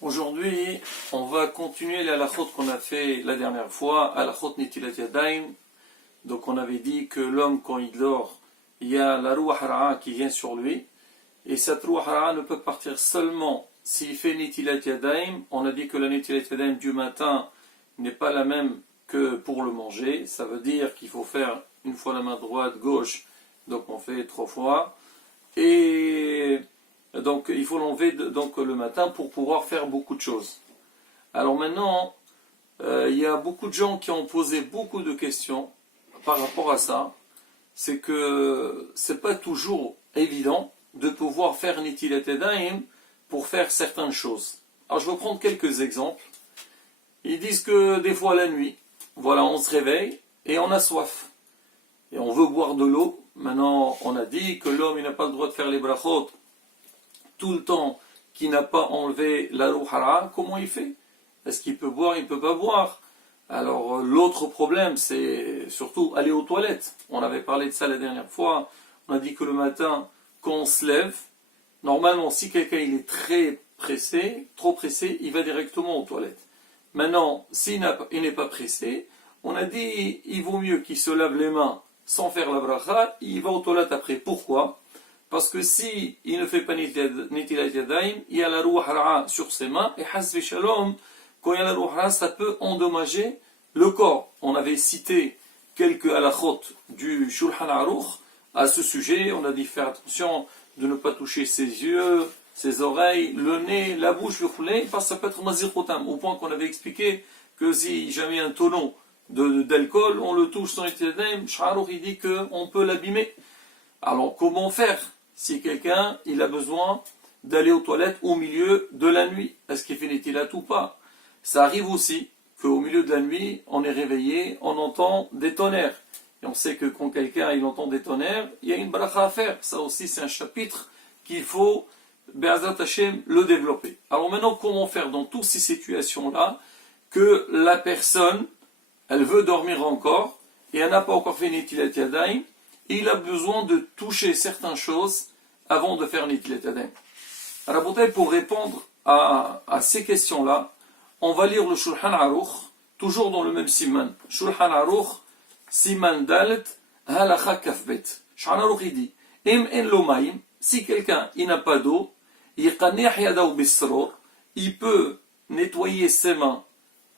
Aujourd'hui, on va continuer la halachot qu'on a fait la dernière fois, halachot netilat yadayim. Donc on avait dit que l'homme, quand il dort, il y a la ruach hara qui vient sur lui. Et cette ruach hara ne peut partir seulement s'il fait netilat yadayim. On a dit que la netilat yadayim du matin n'est pas la même que pour le manger. Ça veut dire qu'il faut faire une fois la main droite, gauche. Donc on fait 3 fois. Et donc il faut l'enlever le matin pour pouvoir faire beaucoup de choses. Alors maintenant, il y a beaucoup de gens qui ont posé beaucoup de questions par rapport à ça. C'est que c'est pas toujours évident de pouvoir faire netilat yadayim pour faire certaines choses. Alors je vais prendre quelques exemples. Ils disent que des fois la nuit, voilà, on se réveille et on a soif. Et on veut boire de l'eau. Maintenant, on a dit que l'homme n'a pas le droit de faire les brachot tout le temps qu'il n'a pas enlevé la ruach hara. Comment il fait? Est-ce qu'il peut boire? Il ne peut pas boire. Alors, l'autre problème, c'est surtout aller aux toilettes. On avait parlé de ça la dernière fois. On a dit que le matin, quand on se lève, normalement, si quelqu'un il est très pressé, trop pressé, il va directement aux toilettes. Maintenant, s'il n'est pas pressé, on a dit il vaut mieux qu'il se lave les mains sans faire la bracha, il va aux toilettes après. Pourquoi? Parce que si il ne fait pas netilat yadayim, il y a la ruach hara sur ses mains, et hasvi shalom, quand il y a la ruach hara, ça peut endommager le corps. On avait cité quelques halachot du Shulchan Aruch à ce sujet. On a dit faire attention de ne pas toucher ses yeux, ses oreilles, le nez, la bouche, le foulé, parce que ça peut être mazir khotam, au point qu'on avait expliqué que si jamais un tonneau d'alcool, on le touche sans netilat yadayim, Sh'aruch il dit qu'on peut l'abîmer. Alors comment faire si quelqu'un il a besoin d'aller aux toilettes au milieu de la nuit? Est-ce qu'il fait netilat ou pas? Ça arrive aussi qu'au milieu de la nuit, on est réveillé, on entend des tonnerres. Et on sait que quand quelqu'un il entend des tonnerres, il y a une bracha à faire. Ça aussi c'est un chapitre qu'il faut, Be'ezrat Hashem, le développer. Alors maintenant, comment faire dans toutes ces situations-là que la personne, elle veut dormir encore, et elle n'a pas encore fait netilat yadayim, et il a besoin de toucher certaines choses avant de faire netilat yadayim. Rabotai, pour répondre à ces questions-là, on va lire le Shulchan Aruch, toujours dans le même siman. Shulchan Aruch, siman dalet, halacha kafbet. Shulchan Aruch il dit, im en lo maim, si quelqu'un il n'a pas d'eau, yiqaneh yadaw bisror, il peut nettoyer ses mains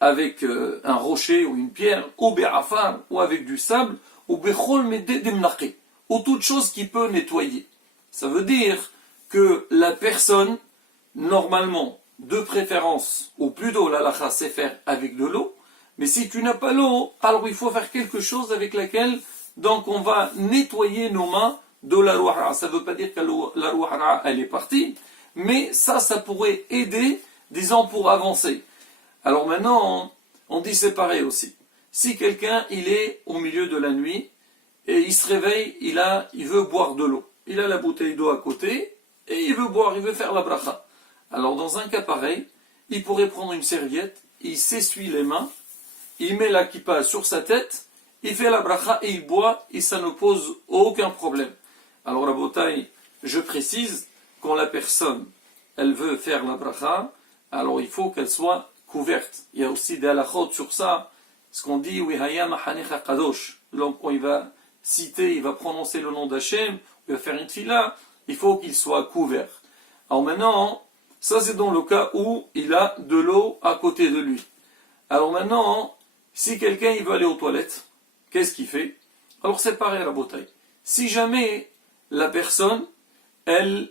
avec un rocher ou une pierre, ou be'afar, ou avec du sable, ou bechol medé demnaqi, ou toute chose qui peut nettoyer. Ça veut dire que la personne, normalement, de préférence, ou plutôt l'halakha, c'est faire avec de l'eau, mais si tu n'as pas l'eau, alors il faut faire quelque chose avec laquelle, donc on va nettoyer nos mains de la ruach hara. Ça ne veut pas dire que la ruach hara, elle est partie, mais ça pourrait aider, disons, pour avancer. Alors maintenant, on dit séparer aussi. Si quelqu'un, il est au milieu de la nuit, et il se réveille, il veut boire de l'eau. Il a la bouteille d'eau à côté, et il veut boire, il veut faire la bracha. Alors dans un cas pareil, il pourrait prendre une serviette, il s'essuie les mains, il met la kippa sur sa tête, il fait la bracha et il boit, et ça ne pose aucun problème. Alors Rabotai, je précise, quand la personne, elle veut faire la bracha, alors il faut qu'elle soit couverte. Il y a aussi des halachot sur ça, ce qu'on dit, donc quand il va citer, il va prononcer le nom d'Hachem, il va faire une fila, il faut qu'il soit couvert. Alors maintenant, ça c'est dans le cas où il a de l'eau à côté de lui. Alors maintenant, si quelqu'un il veut aller aux toilettes, qu'est-ce qu'il fait? Alors c'est pareil la bouteille. Si jamais la personne, elle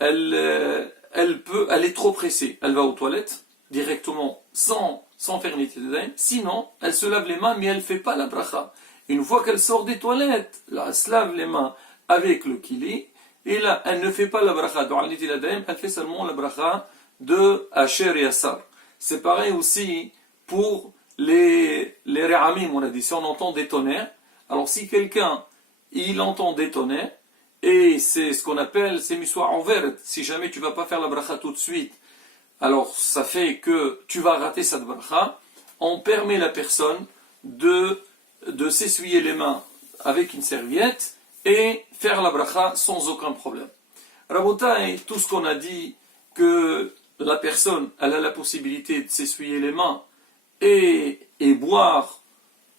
est trop pressée, elle va aux toilettes directement sans faire netilat yadayim, sinon elle se lave les mains mais elle ne fait pas la bracha. Une fois qu'elle sort des toilettes, là, elle se lave les mains avec le kili, et là elle ne fait pas la bracha de netilat yadayim, elle fait seulement la bracha de Asher et Asar. C'est pareil aussi pour les re'amim, on a dit, si on entend des tonnerres, alors si quelqu'un il entend des tonnerres, et c'est ce qu'on appelle, c'est miswa envers, si jamais tu ne vas pas faire la bracha tout de suite, alors ça fait que tu vas rater cette bracha, on permet la personne de s'essuyer les mains avec une serviette et faire la bracha sans aucun problème. Rabotai, tout ce qu'on a dit que la personne, elle a la possibilité de s'essuyer les mains et boire,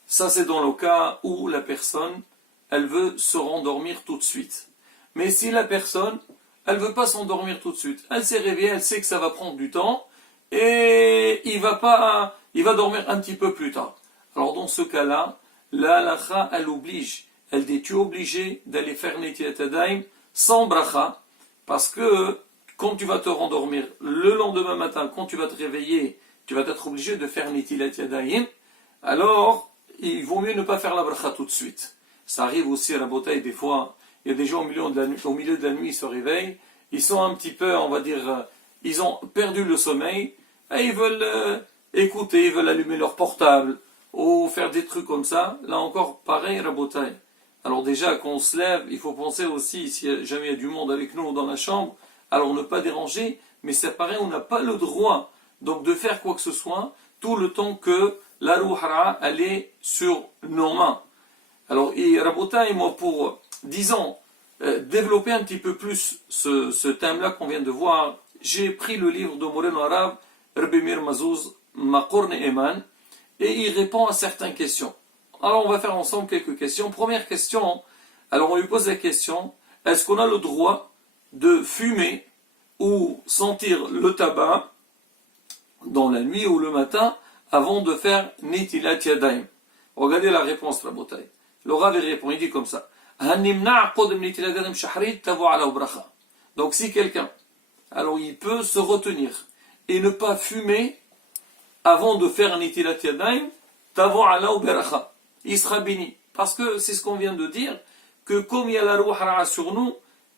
ça c'est dans le cas où la personne, elle veut se rendormir tout de suite. Mais si la personne, elle veut pas s'endormir tout de suite, elle s'est réveillée, elle sait que ça va prendre du temps, et il va dormir un petit peu plus tard. Alors dans ce cas-là, la halakha, elle oblige, elle dit tu es obligé d'aller faire Netilat Yadayim sans bracha, parce que quand tu vas te rendormir le lendemain matin, quand tu vas te réveiller, tu vas être obligé de faire Netilat Yadayim, alors il vaut mieux ne pas faire la bracha tout de suite. Ça arrive aussi à la bouteille des fois, il y a des gens au milieu de la nuit, ils se réveillent, ils sont un petit peu, on va dire, ils ont perdu le sommeil, et ils veulent écouter, ils veulent allumer leur portable, ou faire des trucs comme ça. Là encore, pareil, la bouteille. Alors déjà, quand on se lève, il faut penser aussi, si jamais il y a du monde avec nous dans la chambre, alors ne pas déranger, mais c'est pareil, on n'a pas le droit donc de faire quoi que ce soit, tout le temps que la ruhara, elle est sur nos mains. Alors, et Rabotai, moi, pour, disons, développer un petit peu plus ce thème-là qu'on vient de voir, j'ai pris le livre de Moreno Arabe, Rabbi Meir Mazouz, Maqorn et Eman, et il répond à certaines questions. Alors, on va faire ensemble quelques questions. Première question, alors on lui pose la question, est-ce qu'on a le droit de fumer ou sentir le tabac dans la nuit ou le matin avant de faire Netilat Yadayim? Regardez la réponse, la bouteille. Le Rav répond, il dit comme ça. Donc si quelqu'un, alors il peut se retenir et ne pas fumer avant de faire Netilat Yadayim, tavo ala beracha. Il sera béni. Parce que c'est ce qu'on vient de dire, que comme il y a la Ruh Hara sur nous,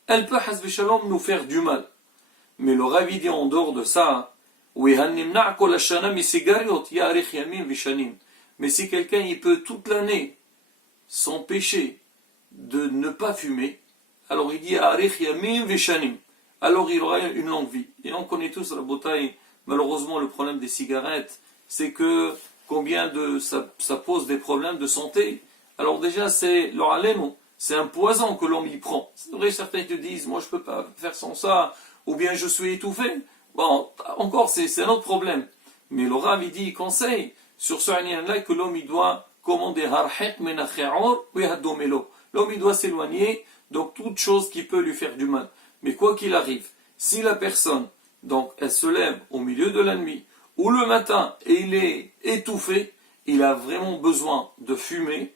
elle peut, hasbi shalom, nous faire du mal. Mais le Rav dit en dehors de ça, mais si quelqu'un il peut toute l'année s'empêcher de ne pas fumer, alors il dit alors il aura une longue vie. Et on connaît tous la bouteille, malheureusement le problème des cigarettes, c'est que ça pose des problèmes de santé. Alors déjà c'est c'est un poison que l'homme y prend. C'est vrai, certains te disent, moi je peux pas faire sans ça, ou bien je suis étouffé. Bon, encore c'est un autre problème. Mais le Rav il dit, il conseille sur ce là que l'homme il doit commander l'homme il doit s'éloigner donc toute chose qui peut lui faire du mal. Mais quoi qu'il arrive, si la personne donc elle se lève au milieu de la nuit ou le matin et il est étouffé, il a vraiment besoin de fumer,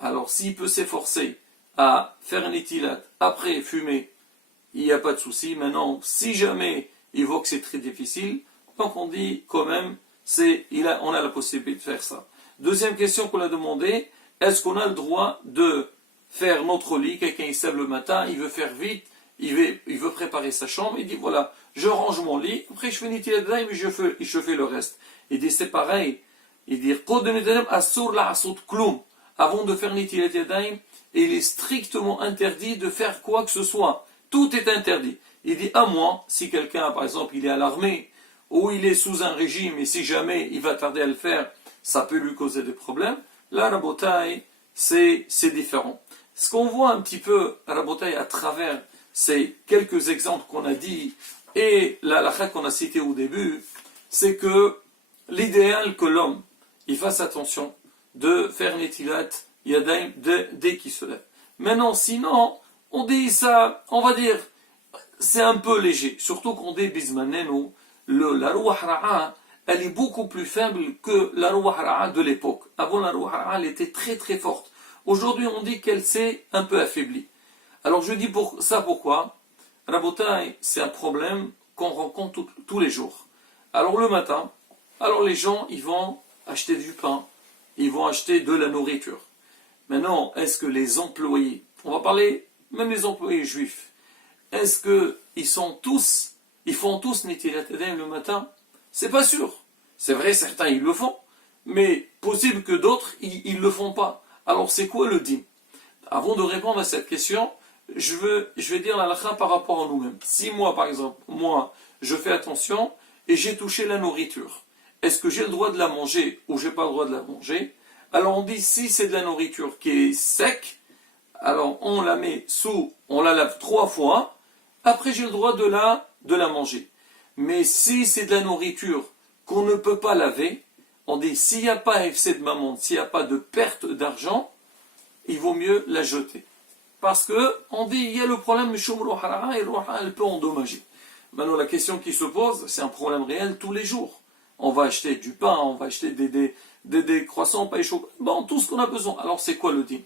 alors s'il peut s'efforcer à faire un netilat après fumer, il n'y a pas de souci. Maintenant, si jamais il voit que c'est très difficile, donc on dit quand même, on a la possibilité de faire ça. Deuxième question qu'on a demandé, est-ce qu'on a le droit de faire notre lit? Quelqu'un il se lève le matin, il veut faire vite, il veut préparer sa chambre, il dit voilà, je range mon lit, après je fais Netilat Yadayim et je fais le reste. Il dit c'est pareil, il dit avant de faire Netilat Yadayim, il est strictement interdit de faire quoi que ce soit. Tout est interdit. Il dit à moins, si quelqu'un par exemple il est à l'armée, ou il est sous un régime, et si jamais il va tarder à le faire, ça peut lui causer des problèmes. La rabotaille, c'est différent. Ce qu'on voit un petit peu, rabotaille, à travers ces quelques exemples qu'on a dit, et la halakha qu'on a citée au début, c'est que l'idéal que l'homme, il fasse attention de faire Netilat Yadayim dès qu'il se lève. Maintenant, sinon, on dit ça, on va dire, c'est un peu léger, surtout qu'on dit Bismanenu, la Ruh Hara, elle est beaucoup plus faible que la Ruh Hara de l'époque. Avant, la Ruh Hara, elle était très très forte. Aujourd'hui, on dit qu'elle s'est un peu affaiblie. Alors, je dis pourquoi Rabotai, c'est un problème qu'on rencontre tous les jours. Alors, le matin, alors les gens, ils vont acheter du pain, ils vont acheter de la nourriture. Maintenant, est-ce que les employés, on va parler, même les employés juifs, est-ce qu'ils font tous Netilat Yadayim le matin? C'est pas sûr. C'est vrai, certains ils le font, mais possible que d'autres ils le font pas. Alors c'est quoi le din? Avant de répondre à cette question, je vais dire la halakha par rapport à nous-mêmes. Si moi, par exemple, je fais attention et j'ai touché la nourriture, est-ce que j'ai le droit de la manger ou j'ai pas le droit de la manger? Alors on dit, si c'est de la nourriture qui est sec, alors on la lave 3 fois, après j'ai le droit de la manger. Mais si c'est de la nourriture qu'on ne peut pas laver, on dit s'il n'y a pas excès de maman, s'il n'y a pas de perte d'argent, il vaut mieux la jeter. Parce que on dit il y a le problème et elle peut endommager. Maintenant la question qui se pose, c'est un problème réel tous les jours. On va acheter du pain, on va acheter des croissants, pain chaud, bon, tout ce qu'on a besoin. Alors c'est quoi le din?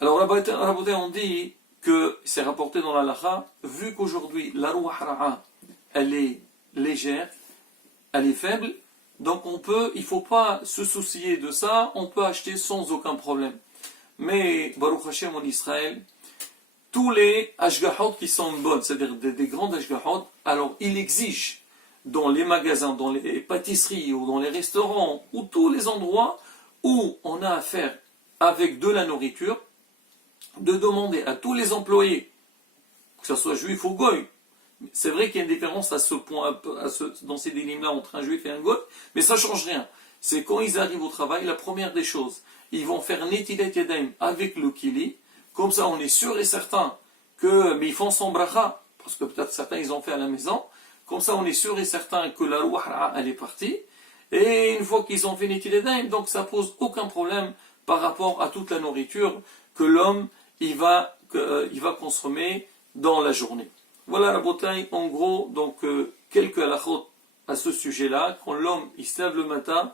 Alors Rabbi, on dit que c'est rapporté dans la halakha, vu qu'aujourd'hui la roue hara'a, elle est légère, elle est faible, donc il ne faut pas se soucier de ça, on peut acheter sans aucun problème. Mais, Baruch Hashem en Israël, tous les ashgahot qui sont bonnes, c'est-à-dire des grandes ashgahot, alors il exige dans les magasins, dans les pâtisseries ou dans les restaurants, ou tous les endroits où on a affaire avec de la nourriture, de demander à tous les employés, que ce soit juif ou goy, c'est vrai qu'il y a une différence à ce point, dans ces délits-là entre un juif et un goy, mais ça ne change rien. C'est quand ils arrivent au travail, la première des choses, ils vont faire netilat yadayim avec le kili, comme ça on est sûr et certain mais ils font son bracha, parce que peut-être certains ils ont fait à la maison, comme ça on est sûr et certain que la rouah elle est partie, et une fois qu'ils ont fait netilat yadayim, donc ça pose aucun problème par rapport à toute la nourriture que l'homme il va consommer dans la journée. Voilà la bouteille, en gros, donc quelques halachot à ce sujet-là, quand l'homme il se lève le matin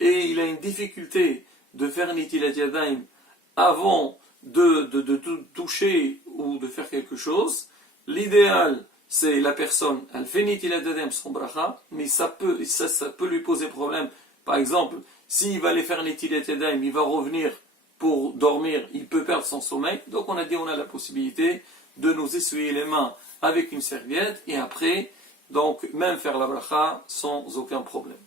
et il a une difficulté de faire netilat yadayim avant de toucher ou de faire quelque chose, l'idéal c'est la personne, elle fait netilat yadayim son bracha, mais ça peut lui poser problème. Par exemple, s'il va aller faire netilat yadayim, il va revenir pour dormir, il peut perdre son sommeil. Donc on a dit on a la possibilité de nous essuyer les mains avec une serviette et après, donc même faire la bracha sans aucun problème.